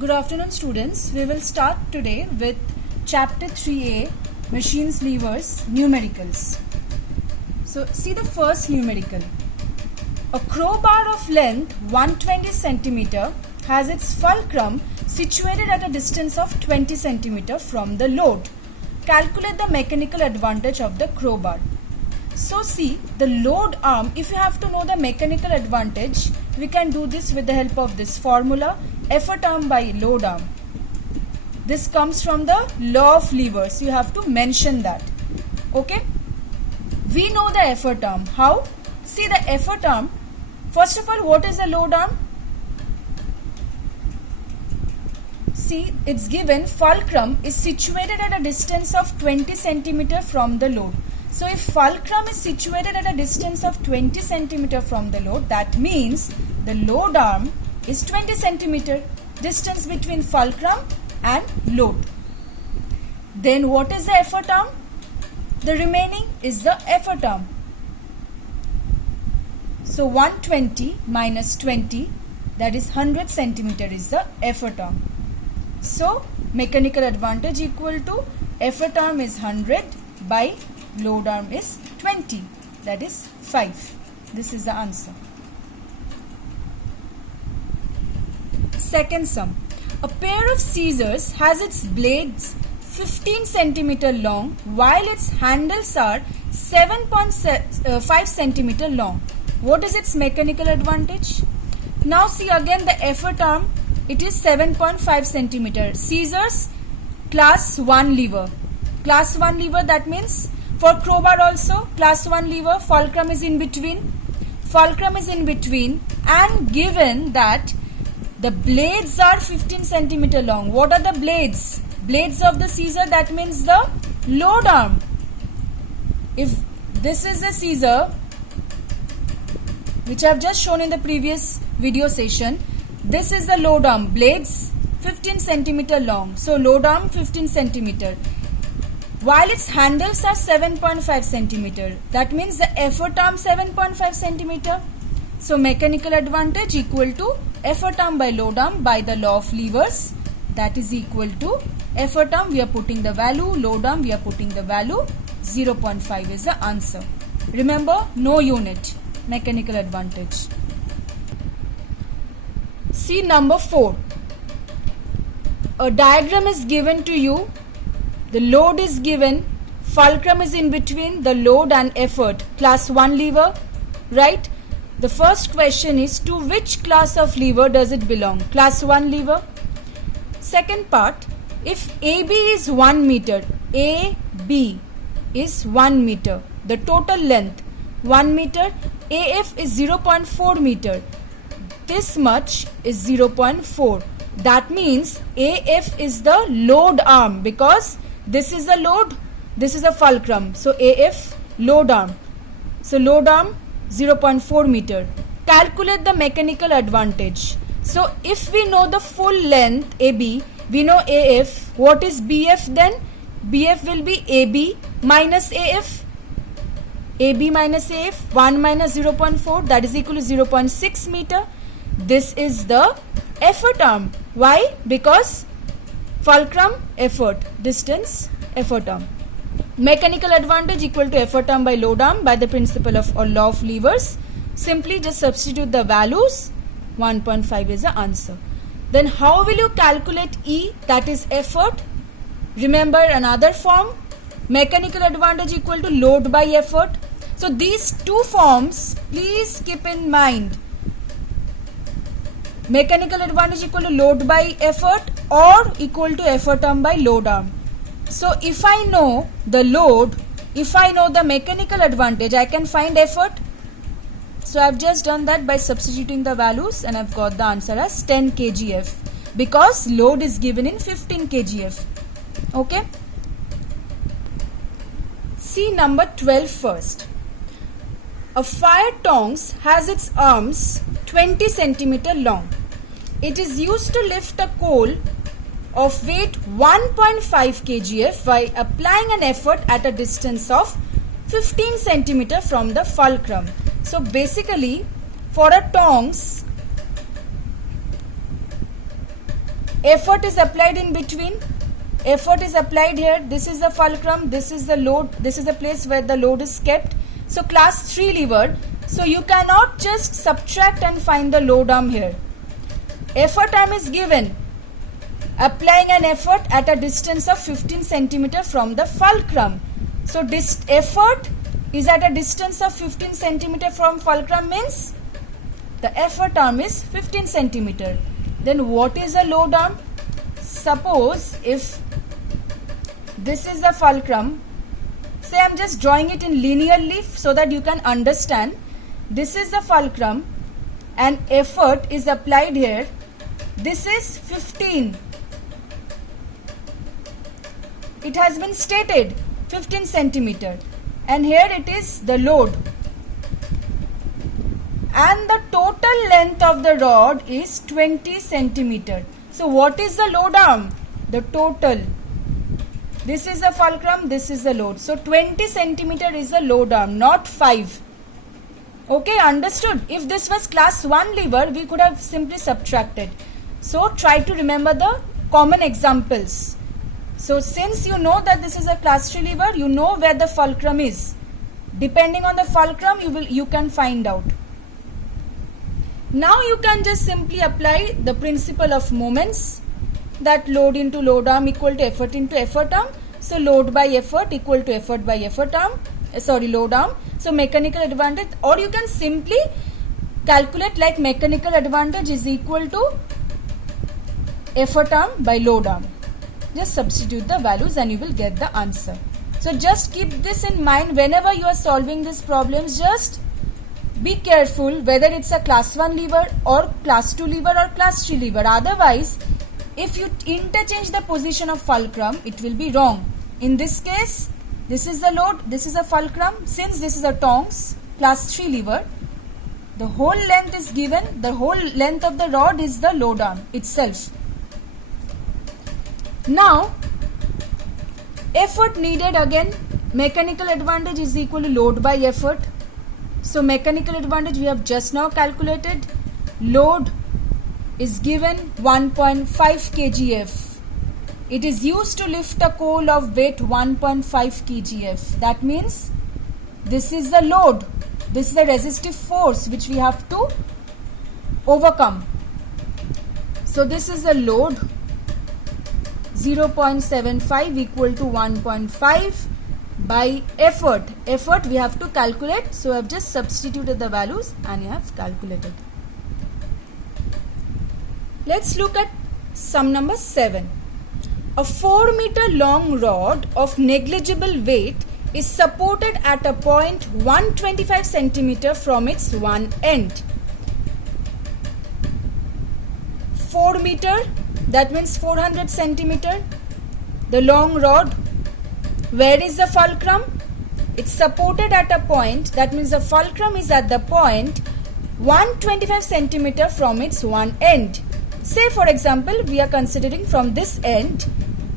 Good afternoon, students. We will start today with chapter 3A, machines, levers, numericals. So see the first numerical. A crowbar of length 120 centimeter has its fulcrum situated at a distance of 20 centimeter from the load. Calculate the mechanical advantage of the crowbar. So see the load arm. If you have to know the mechanical advantage, we can do this with the help of this formula, effort arm by load arm. This comes from the law of levers. You have to mention that. Okay. We know the effort arm. How? See the effort arm. First of all, what is the load arm? See, it's given fulcrum is situated at a distance of 20 centimeter from the load. So if fulcrum is situated at a distance of 20 centimeter from the load, that means the load arm is 20 centimeter distance between fulcrum and load. Then what is the effort arm? The remaining is the effort arm. So 120 minus 20, that is 100 centimeter is the effort arm. So mechanical advantage equal to effort arm is 100 by load arm is 20, that is 5. This is the answer. Second sum. A pair of scissors has its blades 15 centimeter long while its handles are 7.5 centimeter long. What is its mechanical advantage? Now see again the effort arm. It is 7.5 centimeter. Scissors, class 1 lever. Class 1 lever, that means for crowbar also class 1 lever, fulcrum is in between. Fulcrum is in between, and given that the blades are 15 centimeter long. What are the blades? Blades of the scissor, that means the load arm. If this is the scissor which I have just shown in the previous video session, this is the load arm. Blades 15 centimeter long. So load arm 15 centimeter. While its handles are 7.5 centimeter. That means the effort arm 7.5 centimeter. So mechanical advantage equal to effort arm by load arm by the law of levers. That is equal to effort arm we are putting the value, load arm we are putting the value. 0.5 is the answer. Remember, no unit. Mechanical advantage. See number 4. A diagram is given to you. The load is given. Fulcrum is in between the load and effort. Class 1 lever. Right? The first question is, to which class of lever does it belong? Class 1 lever. Second part, if AB is 1 meter, AB is 1 meter, the total length 1 meter, AF is 0.4 meter, this much is 0.4. That means AF is the load arm because this is the load, this is a fulcrum. So AF load arm. So load arm 0.4 meter. Calculate the mechanical advantage. So if we know the full length AB, we know AF. What is BF then? BF will be AB minus AF. AB minus AF, 1 minus 0.4, that is equal to 0.6 meter. This is the effort arm. Why? Because fulcrum, effort, distance, effort arm. Mechanical advantage equal to effort arm by load arm by the principle of or law of levers. Simply just substitute the values. 1.5 is the answer. Then how will you calculate E, that is effort? Remember another form. Mechanical advantage equal to load by effort. So these two forms please keep in mind. Mechanical advantage equal to load by effort or equal to effort arm by load arm. So if I know the load, if I know the mechanical advantage, I can find effort. So I have just done that by substituting the values and I have got the answer as 10 kgf because load is given in 15 kgf. Okay. See number 12 first. A fire tongs has its arms 20 centimeter long. It is used to lift a coal of weight 1.5 kgf by applying an effort at a distance of 15 centimeter from the fulcrum. So basically for a tongs effort is applied in between. Effort is applied here. This is the fulcrum, this is the load, this is the place where the load is kept. So class 3 lever, so you cannot just subtract and find the load arm here. Effort arm is given, applying an effort at a distance of 15 centimeter from the fulcrum. So this effort is at a distance of 15 centimeter from fulcrum, means the effort arm is 15 centimeter. Then what is the load arm? Suppose if this is the fulcrum, say I am just drawing it in linearly so that you can understand. This is the fulcrum and effort is applied here. This is 15. It has been stated 15 centimeter, and here it is the load, and the total length of the rod is 20 centimeter. So what is the load arm? The total. This is the fulcrum, this is the load. So 20 centimeter is the load arm, not 5. Okay, understood? If this was class 1 lever, we could have simply subtracted. So try to remember the common examples. So since you know that this is a class 3 lever, you know where the fulcrum is. Depending on the fulcrum, you can find out. Now you can just simply apply the principle of moments, that load into load arm equal to effort into effort arm. So load by effort equal to effort by effort arm, load arm. So mechanical advantage, or you can simply calculate like mechanical advantage is equal to effort arm by load arm. Just substitute the values and you will get the answer. So just keep this in mind whenever you are solving these problems. Just be careful whether it's a class 1 lever or class 2 lever or class 3 lever. Otherwise, if you interchange the position of fulcrum, it will be wrong. In this case, this is the load, this is a fulcrum. Since this is a tongs, class 3 lever, the whole length is given, the whole length of the rod is the load arm itself. Now, effort needed, again, mechanical advantage is equal to load by effort. So mechanical advantage we have just now calculated. Load is given 1.5 kgf. It is used to lift a coal of weight 1.5 kgf. That means this is the load. This is the resistive force which we have to overcome. So this is the load, 0.75 equal to 1.5 by effort. Effort we have to calculate. So I have just substituted the values and I have calculated. Let's look at sum number 7. A 4 meter long rod of negligible weight is supported at a point 125 centimeter from its one end. 4 meter, that means 400 centimeter. The long rod. Where is the fulcrum? It's supported at a point, that means the fulcrum is at the point 125 centimeter from its one end. Say for example, we are considering from this end,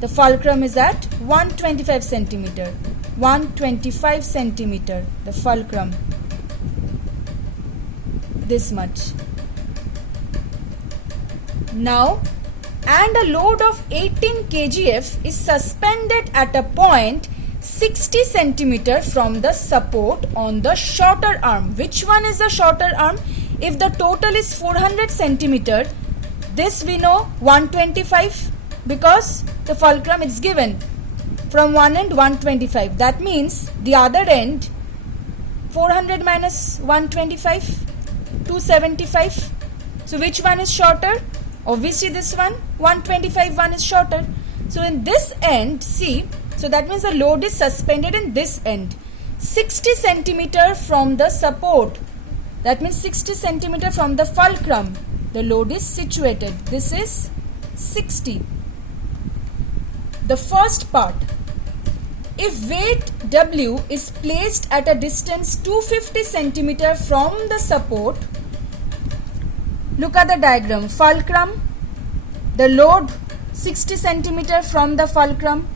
the fulcrum is at 125 centimeter. 125 centimeter, the fulcrum. This much. Now, and a load of 18 kgf is suspended at a point 60 centimeter from the support on the shorter arm. Which one is the shorter arm? If the total is 400 centimeter, this we know 125 because the fulcrum is given from one end 125. That means the other end 400 minus 125, 275. So which one is shorter? Obviously this one, 125 one is shorter. So in this end, see, so that means the load is suspended in this end. 60 centimeter from the support. That means 60 centimeter from the fulcrum. The load is situated. This is 60. The first part. If weight W is placed at a distance 250 centimeter from the support, look at the diagram. Fulcrum, the load 60 centimeter from the fulcrum.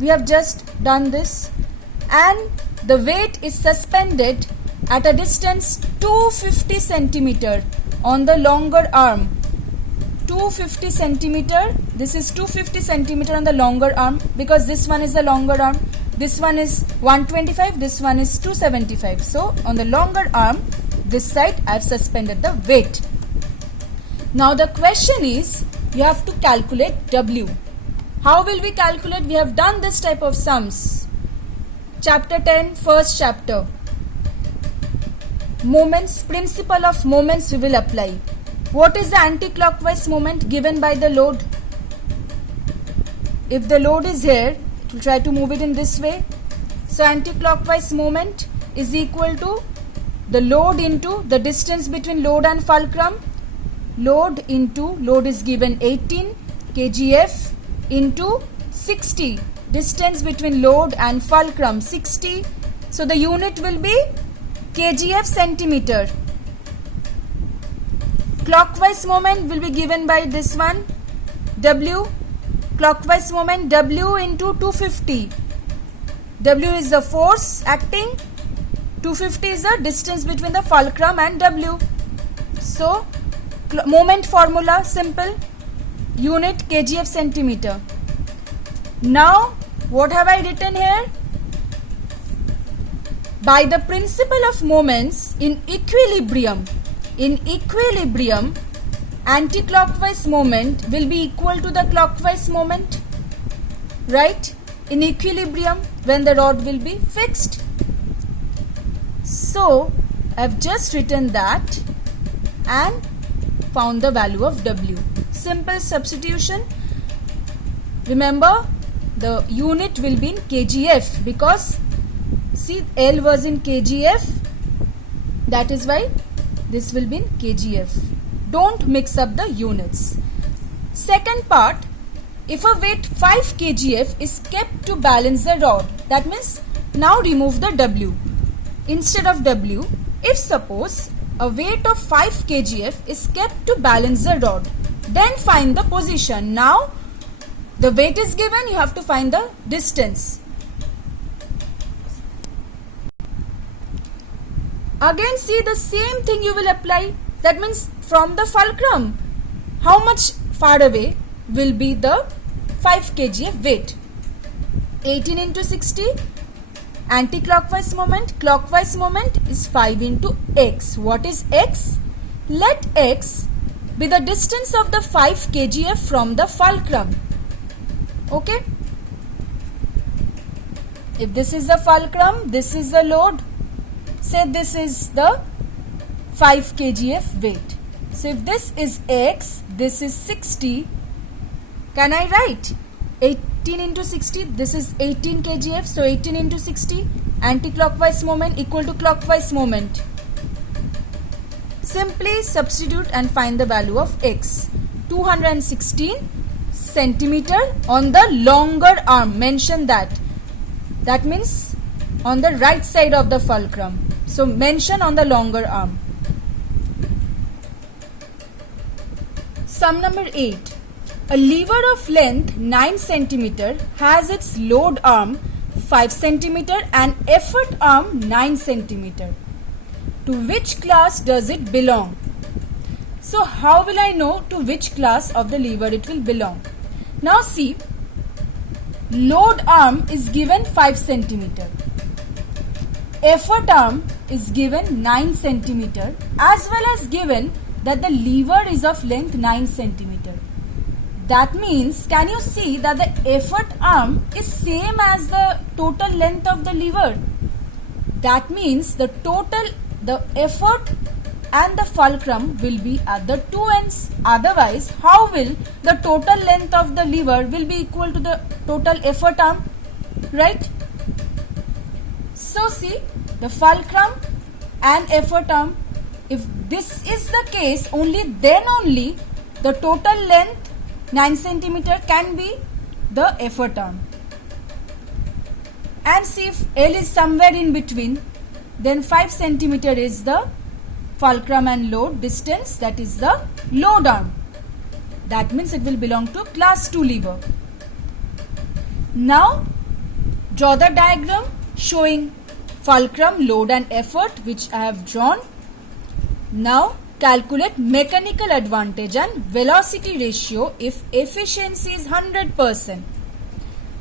We have just done this. And the weight is suspended at a distance 250 centimeter on the longer arm. 2 250 centimeter. This is 250 centimeter on the longer arm because this one is the longer arm. This one is 125. This one is 275. So on the longer arm, this side I have suspended the weight. Now the question is, you have to calculate W. How will we calculate? We have done this type of sums. Chapter 10, first chapter. Moments, principle of moments we will apply. What is the anti-clockwise moment given by the load? If the load is here, it will try to move it in this way. So anti-clockwise moment is equal to the load into the distance between load and fulcrum. Load into, load is given 18 kgf into 60. Distance between load and fulcrum 60. So the unit will be kgf centimeter. Clockwise moment will be given by this one, W. Clockwise moment W into 250. W is the force acting. 250 is the distance between the fulcrum and W. So moment formula simple. Unit kgf centimeter. Now what have I written here? By the principle of moments in equilibrium, anti-clockwise moment will be equal to the clockwise moment, right? In equilibrium, when the rod will be fixed. So I have just written that and found the value of W. Simple substitution. Remember, the unit will be in kgf because see, L was in kgf, that is why this will be in kgf. Don't mix up the units. Second part, if a weight 5 kgf is kept to balance the rod, that means now remove the W. Instead of W, if suppose a weight of 5 kgf is kept to balance the rod, then find the position. Now the weight is given, you have to find the distance. Again see, the same thing you will apply. That means from the fulcrum, how much far away will be the 5 kgf weight? 18 into 60. Anti-clockwise moment, clockwise moment is 5 into x. What is x? Let x be the distance of the 5 kgf from the fulcrum. Okay? If this is the fulcrum, this is the load. Say this is the 5 kgf weight. So if this is x, this is 60. Can I write 18 into 60? This is 18 kgf. So 18 into 60. Anti-clockwise moment equal to clockwise moment. Simply substitute and find the value of x. 216 centimeter on the longer arm. Mention that. That means on the right side of the fulcrum. So mention on the longer arm. Sum number 8. A lever of length 9 cm has its load arm 5 cm and effort arm 9 cm. To which class does it belong? So how will I know to which class of the lever it will belong? Now see, load arm is given 5 cm. Effort arm is given 9 cm as well as given that the lever is of length 9 cm. That means, can you see that the effort arm is same as the total length of the lever? That means the effort and the fulcrum will be at the two ends. Otherwise, how will the total length of the lever will be equal to the total effort arm? Right? So see, the fulcrum and effort arm, if this is the case, then only the total length 9 cm can be the effort arm. And see, if L is somewhere in between, then 5 cm is the fulcrum and load distance, that is the load arm. That means it will belong to class 2 lever. Now draw the diagram showing fulcrum, load and effort, which I have drawn. Now calculate mechanical advantage and velocity ratio if efficiency is 100%.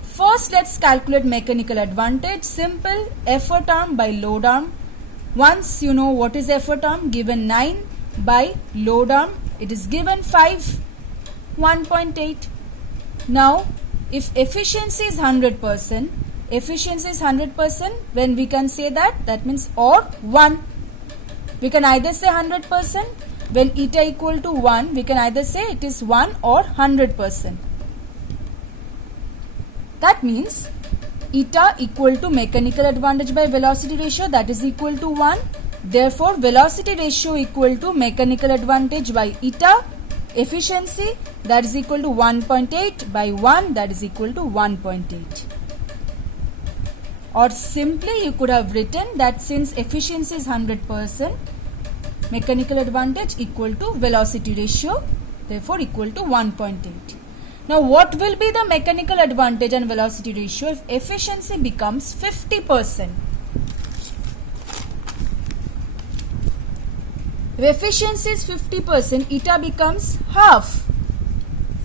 First, let's calculate mechanical advantage. Simple, effort arm by load arm. Once you know what is effort arm, given 9 by load arm, it is given 5, 1.8. Now, if efficiency is 100%, when we can say that means or 1. We can either say 100%, when eta equal to 1, we can either say it is 1 or 100%. That means eta equal to mechanical advantage by velocity ratio, that is equal to 1. Therefore, velocity ratio equal to mechanical advantage by eta, efficiency, that is equal to 1.8 by 1, that is equal to 1.8. Or simply you could have written that since efficiency is 100%, mechanical advantage equal to velocity ratio, therefore equal to 1.8. Now what will be the mechanical advantage and velocity ratio if efficiency becomes 50%? If efficiency is 50%, eta becomes half.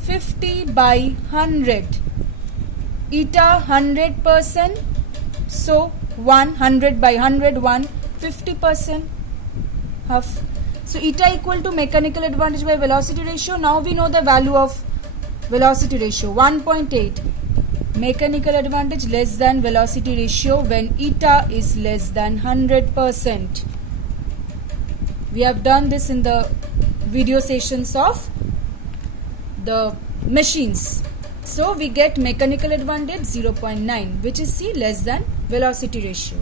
50 by 100. Eta 100%. So 100 by 100, 50%. Half. So eta equal to mechanical advantage by velocity ratio. Now we know the value of velocity ratio, 1.8. Mechanical advantage less than velocity ratio when eta is less than 100%. We have done this in the video sessions of the machines. So we get mechanical advantage 0.9, which is C, less than velocity ratio.